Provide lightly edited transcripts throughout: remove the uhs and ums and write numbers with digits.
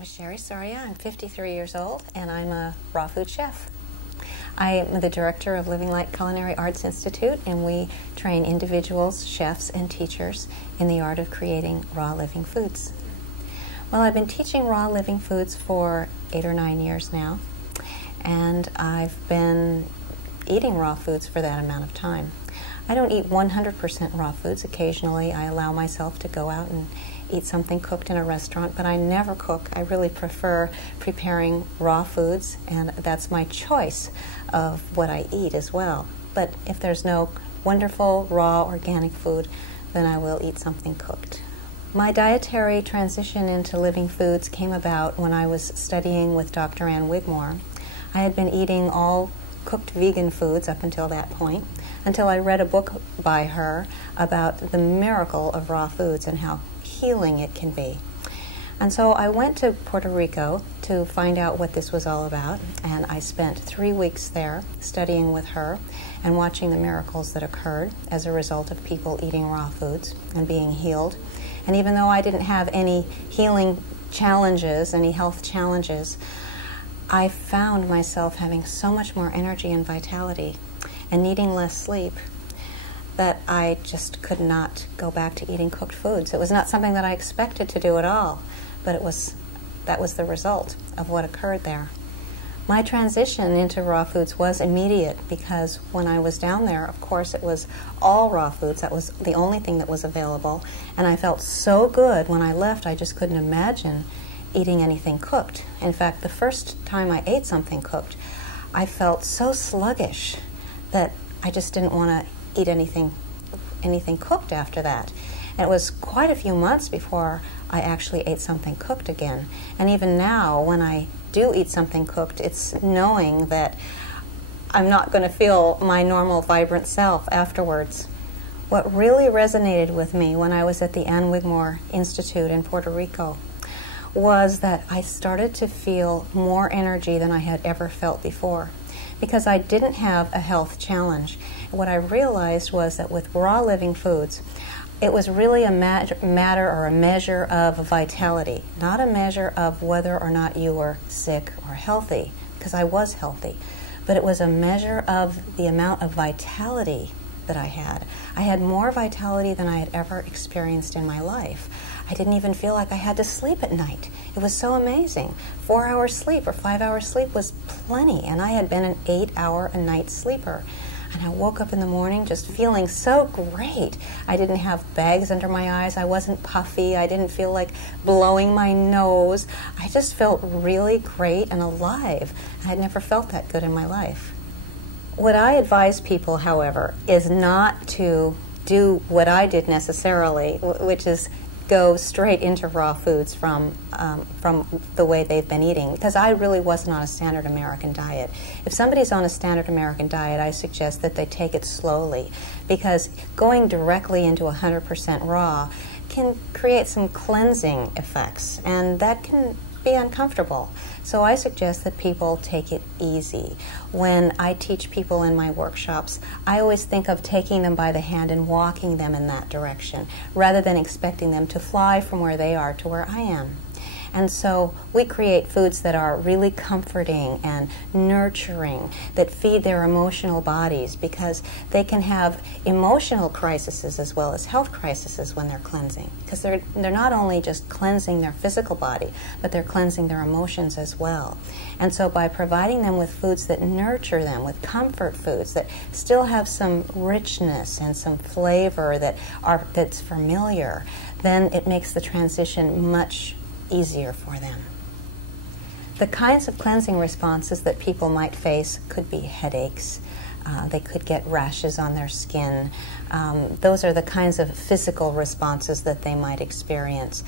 name is Cherie Soria. I'm 53 years old, and I'm a raw food chef. I am the director of Living Light Culinary Arts Institute, and we train individuals, chefs, and teachers in the art of creating raw living foods. Well, I've been teaching raw living foods for 8 or 9 years now, and I've been eating raw foods for that amount of time. I don't eat 100% raw foods. Occasionally, I allow myself to go out and eat something cooked in a restaurant, but I never cook. I really prefer preparing raw foods, and that's my choice of what I eat as well. But if there's no wonderful, raw, organic food, then I will eat something cooked. My dietary transition into living foods came about when I was studying with Dr. Ann Wigmore. I had been eating all cooked vegan foods up until that point, until I read a book by her about the miracle of raw foods and how healing it can be. And so I went to Puerto Rico to find out what this was all about, and I spent 3 weeks there studying with her and watching the miracles that occurred as a result of people eating raw foods and being healed. And even though I didn't have any healing challenges, any health challenges, I found myself having so much more energy and vitality and needing less sleep that I just could not go back to eating cooked foods. It was not something that I expected to do at all, but that was the result of what occurred there. My transition into raw foods was immediate because when I was down there, of course, it was all raw foods. That was the only thing that was available, and I felt so good when I left. I just couldn't imagine eating anything cooked. In fact, the first time I ate something cooked, I felt so sluggish that I just didn't want to eat anything cooked after that. And it was quite a few months before I actually ate something cooked again. And even now, when I do eat something cooked, it's knowing that I'm not going to feel my normal, vibrant self afterwards. What really resonated with me when I was at the Ann Wigmore Institute in Puerto Rico was that I started to feel more energy than I had ever felt before, because I didn't have a health challenge. What I realized was that with raw living foods, it was really a matter or a measure of vitality, not a measure of whether or not you were sick or healthy, because I was healthy, but it was a measure of the amount of vitality that I had. I had more vitality than I had ever experienced in my life. I didn't even feel like I had to sleep at night. It was so amazing. 4 hours sleep or 5 hours sleep was plenty, and I had been an 8-hour a night sleeper. And I woke up in the morning just feeling so great. I didn't have bags under my eyes. I wasn't puffy. I didn't feel like blowing my nose. I just felt really great and alive. I had never felt that good in my life. What I advise people, however, is not to do what I did necessarily, which is go straight into raw foods from the way they've been eating, because I really wasn't on a standard American diet. If somebody's on a standard American diet, I suggest that they take it slowly, because going directly into 100% raw can create some cleansing effects, and that can be uncomfortable. So I suggest that people take it easy. When I teach people in my workshops, I always think of taking them by the hand and walking them in that direction, rather than expecting them to fly from where they are to where I am. And so we create foods that are really comforting and nurturing, that feed their emotional bodies, because they can have emotional crises as well as health crises when they're cleansing. Because they're not only just cleansing their physical body, but they're cleansing their emotions as well. And so by providing them with foods that nurture them, with comfort foods that still have some richness and some flavor that's familiar, then it makes the transition much easier for them. The kinds of cleansing responses that people might face could be headaches. They could get rashes on their skin. Those are the kinds of physical responses that they might experience.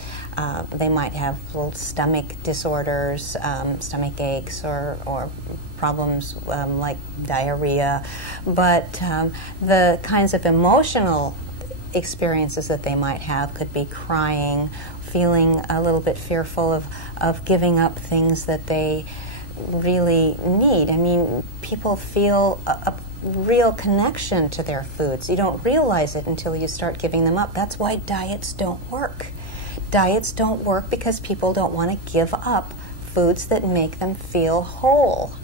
They might have little stomach disorders, stomach aches, or problems like diarrhea. But the kinds of emotional experiences that they might have could be crying, feeling a little bit fearful of giving up things that they really need. I mean, people feel a real connection to their foods. You don't realize it until you start giving them up. That's why diets don't work. diets don't work because people don't want to give up foods that make them feel whole.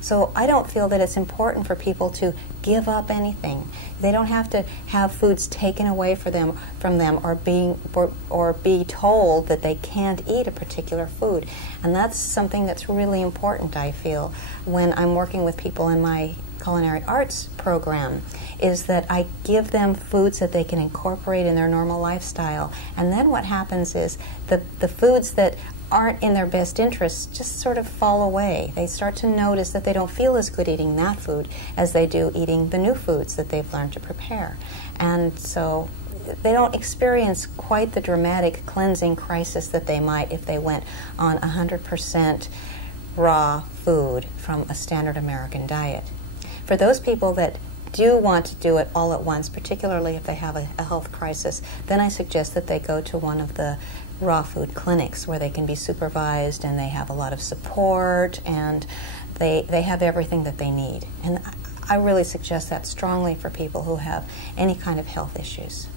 So I don't feel that it's important for people to give up anything. They don't have to have foods taken away from them or be told that they can't eat a particular food. And that's something that's really important, I feel, when I'm working with people in my culinary arts program, is that I give them foods that they can incorporate in their normal lifestyle. And then what happens is the foods that aren't in their best interests just sort of fall away. They start to notice that they don't feel as good eating that food as they do eating the new foods that they've learned to prepare. And so they don't experience quite the dramatic cleansing crisis that they might if they went on 100% raw food from a standard American diet. For those people that do want to do it all at once, particularly if they have a health crisis, then I suggest that they go to one of the raw food clinics where they can be supervised and they have a lot of support and they have everything that they need. And I really suggest that strongly for people who have any kind of health issues.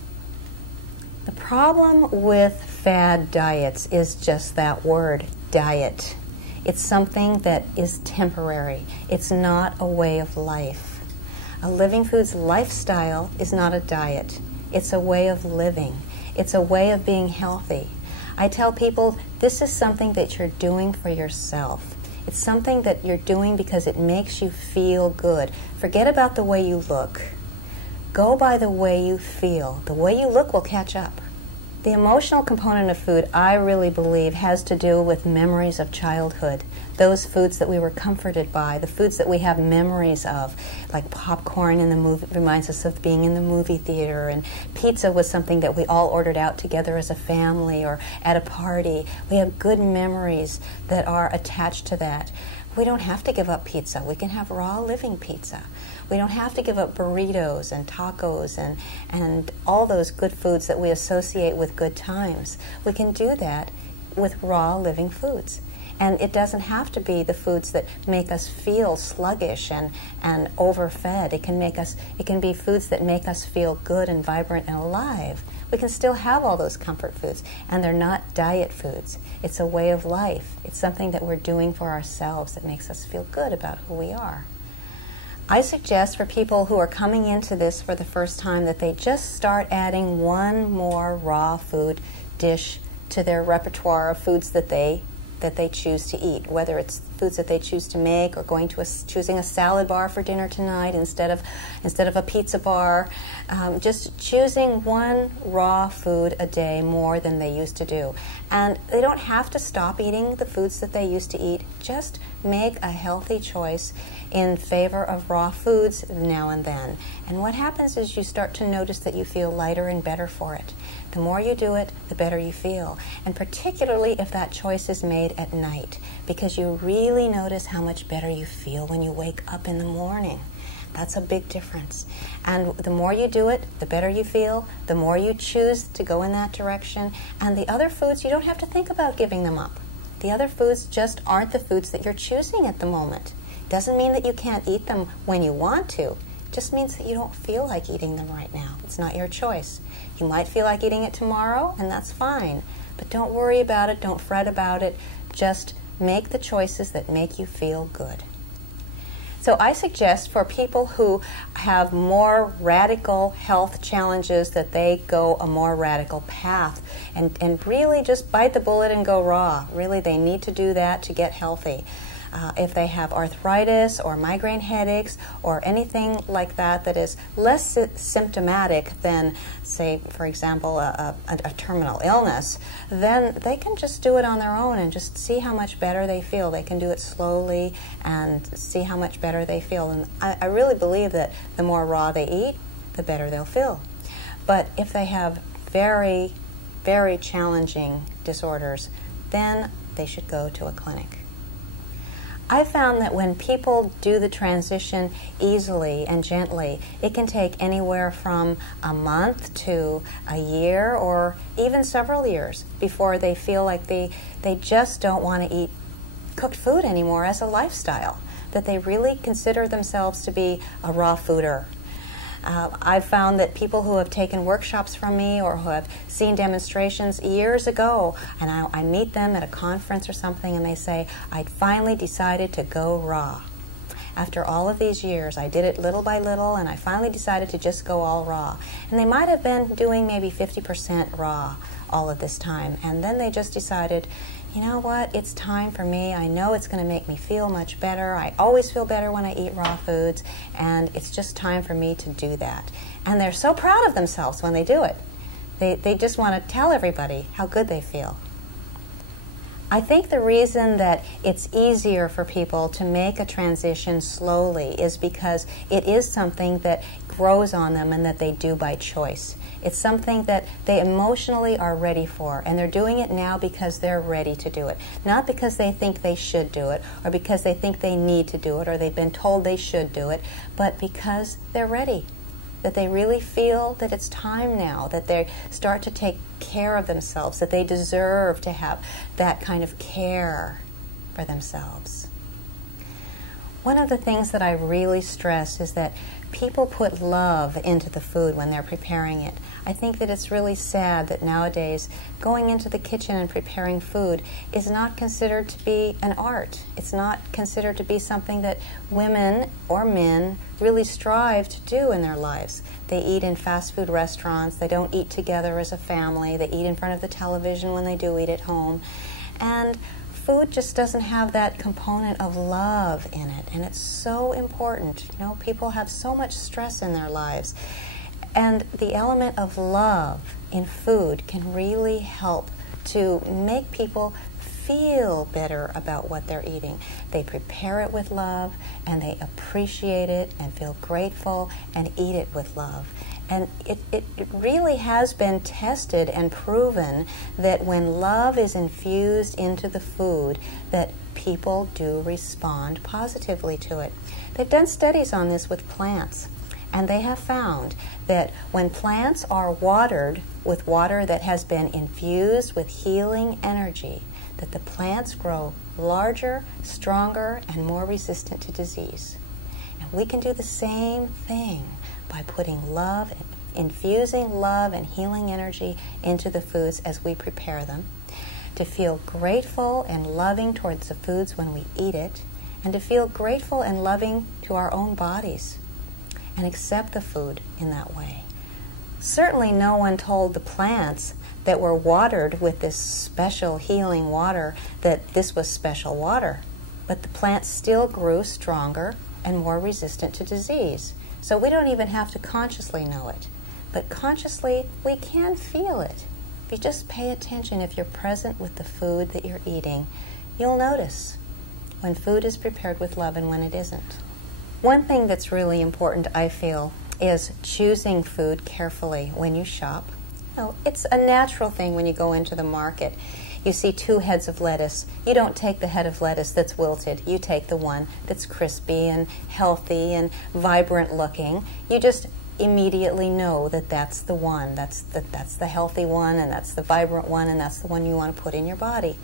The problem with fad diets is just that word, diet. It's something that is temporary. It's not a way of life. A Living Foods lifestyle is not a diet. It's a way of living. It's a way of being healthy. I tell people this is something that you're doing for yourself. It's something that you're doing because it makes you feel good. Forget about the way you look. Go by the way you feel. The way you look will catch up. The emotional component of food, I really believe, has to do with memories of childhood. Those foods that we were comforted by, the foods that we have memories of, like popcorn in the movie reminds us of being in the movie theater, and pizza was something that we all ordered out together as a family or at a party. We have good memories that are attached to that. We don't have to give up pizza. We can have raw living pizza. We don't have to give up burritos and tacos and all those good foods that we associate with good times. We can do that with raw living foods. And it doesn't have to be the foods that make us feel sluggish and overfed. It can be foods that make us feel good and vibrant and alive. We can still have all those comfort foods, and they're not diet foods. It's a way of life. It's something that we're doing for ourselves that makes us feel good about who we are. I suggest for people who are coming into this for the first time that they just start adding one more raw food dish to their repertoire of foods that they choose to eat, whether it's foods that they choose to make or choosing a salad bar for dinner tonight instead of a pizza bar. Just choosing one raw food a day more than they used to do. And they don't have to stop eating the foods that they used to eat. Just make a healthy choice in favor of raw foods now and then. And what happens is you start to notice that you feel lighter and better for it. The more you do it, the better you feel. And particularly if that choice is made at night, because you really notice how much better you feel when you wake up in the morning. That's a big difference. And the more you do it, the better you feel, the more you choose to go in that direction. And the other foods, you don't have to think about giving them up. The other foods just aren't the foods that you're choosing at the moment. Doesn't mean that you can't eat them when you want to. It just means that you don't feel like eating them right now. It's not your choice. You might feel like eating it tomorrow, and that's fine. But don't worry about it. Don't fret about it. Just make the choices that make you feel good. So I suggest for people who have more radical health challenges that they go a more radical path and really just bite the bullet and go raw. Really, they need to do that to get healthy. If they have arthritis or migraine headaches or anything like that that is less symptomatic than, say, for example, a terminal illness, then they can just do it on their own and just see how much better they feel. They can do it slowly and see how much better they feel. And I really believe that the more raw they eat, the better they'll feel. But if they have very, very challenging disorders, then they should go to a clinic. I found that when people do the transition easily and gently, it can take anywhere from a month to a year or even several years before they feel like they just don't want to eat cooked food anymore as a lifestyle, that they really consider themselves to be a raw fooder. I've found that people who have taken workshops from me or who have seen demonstrations years ago, and I meet them at a conference or something, and they say, I finally decided to go raw. After all of these years, I did it little by little, and I finally decided to just go all raw. And they might have been doing maybe 50% raw all of this time, and then they just decided, you know what, it's time for me. I know it's going to make me feel much better. I always feel better when I eat raw foods, and it's just time for me to do that. And they're so proud of themselves when they do it. They just want to tell everybody how good they feel. I think the reason that it's easier for people to make a transition slowly is because it is something that grows on them and that they do by choice. It's something that they emotionally are ready for, and they're doing it now because they're ready to do it. Not because they think they should do it, or because they think they need to do it, or they've been told they should do it, but because they're ready. That they really feel that it's time now, that they start to take care of themselves, that they deserve to have that kind of care for themselves. One of the things that I really stress is that people put love into the food when they're preparing it. I think that it's really sad that nowadays going into the kitchen and preparing food is not considered to be an art. It's not considered to be something that women or men really strive to do in their lives. They eat in fast food restaurants. They don't eat together as a family. They eat in front of the television when they do eat at home. And food just doesn't have that component of love in it, and it's so important. You know, people have so much stress in their lives, and the element of love in food can really help to make people feel better about what they're eating. They prepare it with love, and they appreciate it and feel grateful and eat it with love. And it really has been tested and proven that when love is infused into the food, that people do respond positively to it. They've done studies on this with plants, and they have found that when plants are watered with water that has been infused with healing energy, that the plants grow larger, stronger, and more resistant to disease. And we can do the same thing by putting love, infusing love and healing energy into the foods as we prepare them, to feel grateful and loving towards the foods when we eat it, and to feel grateful and loving to our own bodies, and accept the food in that way. Certainly no one told the plants that were watered with this special healing water that this was special water, but the plants still grew stronger and more resistant to disease. So we don't even have to consciously know it. But consciously, we can feel it. If you just pay attention, if you're present with the food that you're eating, you'll notice when food is prepared with love and when it isn't. One thing that's really important, I feel, is choosing food carefully when you shop. You know, it's a natural thing when you go into the market. You see 2 heads of lettuce. You don't take the head of lettuce that's wilted. You take the one that's crispy and healthy and vibrant looking. You just immediately know that that's the one. That's the healthy one, and that's the vibrant one, and that's the one you want to put in your body.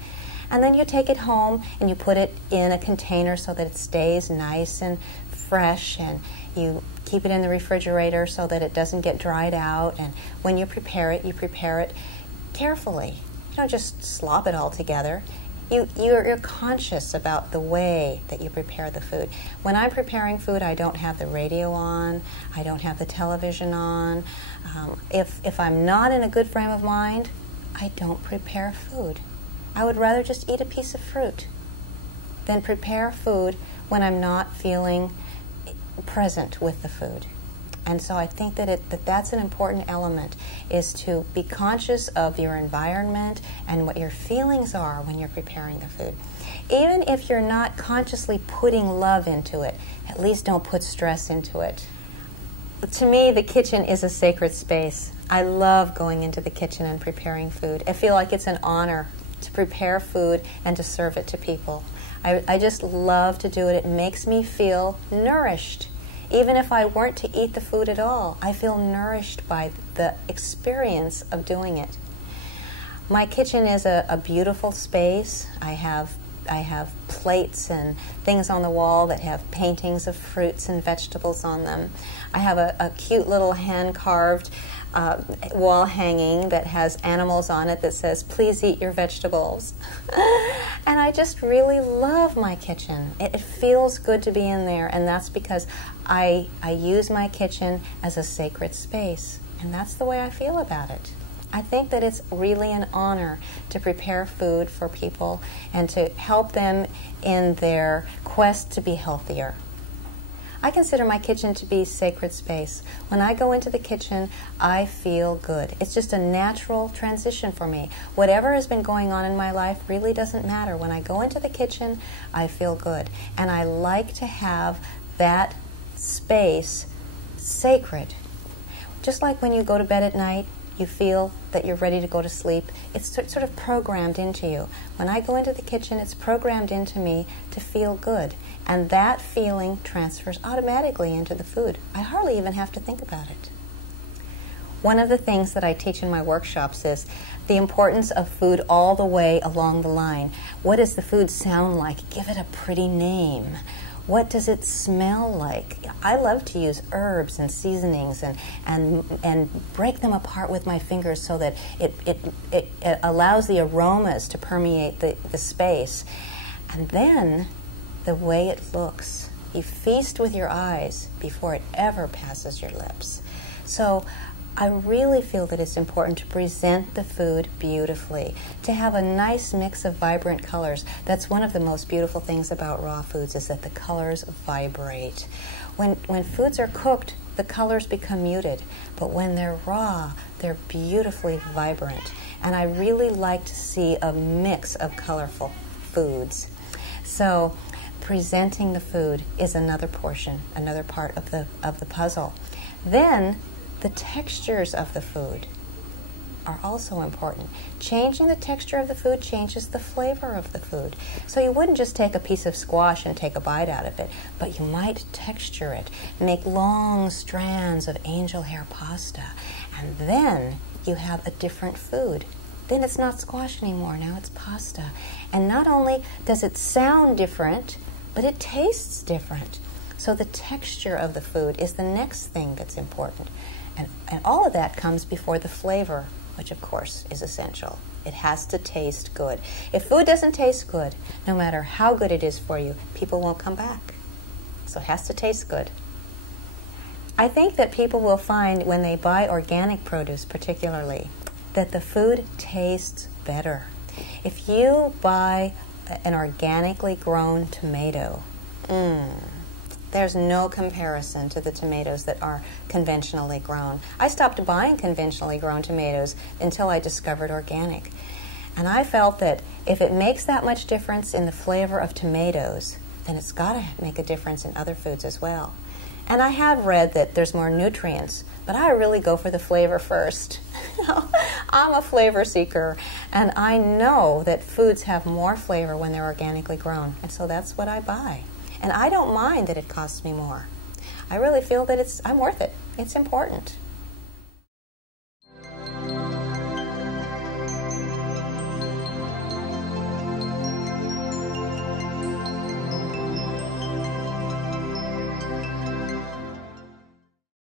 And then you take it home and you put it in a container so that it stays nice and fresh, and you keep it in the refrigerator so that it doesn't get dried out. And when you prepare it carefully. You don't just slop it all together. You're conscious about the way that you prepare the food. When I'm preparing food, I don't have the radio on. I don't have the television on. If I'm not in a good frame of mind, I don't prepare food. I would rather just eat a piece of fruit than prepare food when I'm not feeling present with the food. And so I think that that's an important element, is to be conscious of your environment and what your feelings are when you're preparing the food. Even if you're not consciously putting love into it, at least don't put stress into it. To me, the kitchen is a sacred space. I love going into the kitchen and preparing food. I feel like it's an honor to prepare food and to serve it to people. I just love to do it. It makes me feel nourished. Even if I weren't to eat the food at all, I feel nourished by the experience of doing it. My kitchen is a beautiful space. I have plates and things on the wall that have paintings of fruits and vegetables on them. I have a cute little hand-carved wall hanging that has animals on it that says, "Please eat your vegetables." And I just really love my kitchen. It feels good to be in there, and that's because I use my kitchen as a sacred space, and that's the way I feel about it. I think that it's really an honor to prepare food for people and to help them in their quest to be healthier. I consider my kitchen to be sacred space. When I go into the kitchen, I feel good. It's just a natural transition for me. Whatever has been going on in my life really doesn't matter. When I go into the kitchen, I feel good. And I like to have that space sacred. Just like when you go to bed at night, you feel that you're ready to go to sleep. It's sort of programmed into you. When I go into the kitchen, it's programmed into me to feel good. And that feeling transfers automatically into the food. I hardly even have to think about it. One of the things that I teach in my workshops is the importance of food all the way along the line. What does the food sound like? Give it a pretty name. What does it smell like? I love to use herbs and seasonings and break them apart with my fingers so that it allows the aromas to permeate the space. And then the way it looks. You feast with your eyes before it ever passes your lips. So I really feel that it's important to present the food beautifully, to have a nice mix of vibrant colors. That's one of the most beautiful things about raw foods, is that the colors vibrate. When foods are cooked, the colors become muted, but when they're raw, they're beautifully vibrant. And I really like to see a mix of colorful foods. So presenting the food is another portion, another part of the puzzle. Then the textures of the food are also important. Changing the texture of the food changes the flavor of the food. So you wouldn't just take a piece of squash and take a bite out of it, but you might texture it, make long strands of angel hair pasta, and then you have a different food. Then it's not squash anymore, now it's pasta. And not only does it sound different, but it tastes different. So the texture of the food is the next thing that's important. And all of that comes before the flavor, which of course is essential. It has to taste good. If food doesn't taste good, no matter how good it is for you, people won't come back. So it has to taste good. I think that people will find when they buy organic produce particularly, that the food tastes better. If you buy an organically grown tomato, there's no comparison to the tomatoes that are conventionally grown. I stopped buying conventionally grown tomatoes until I discovered organic. And I felt that if it makes that much difference in the flavor of tomatoes, then it's got to make a difference in other foods as well. And I have read that there's more nutrients, but I really go for the flavor first. I'm a flavor seeker, and I know that foods have more flavor when they're organically grown, and so that's what I buy. And I don't mind that it costs me more. I really feel that I'm worth it. It's important.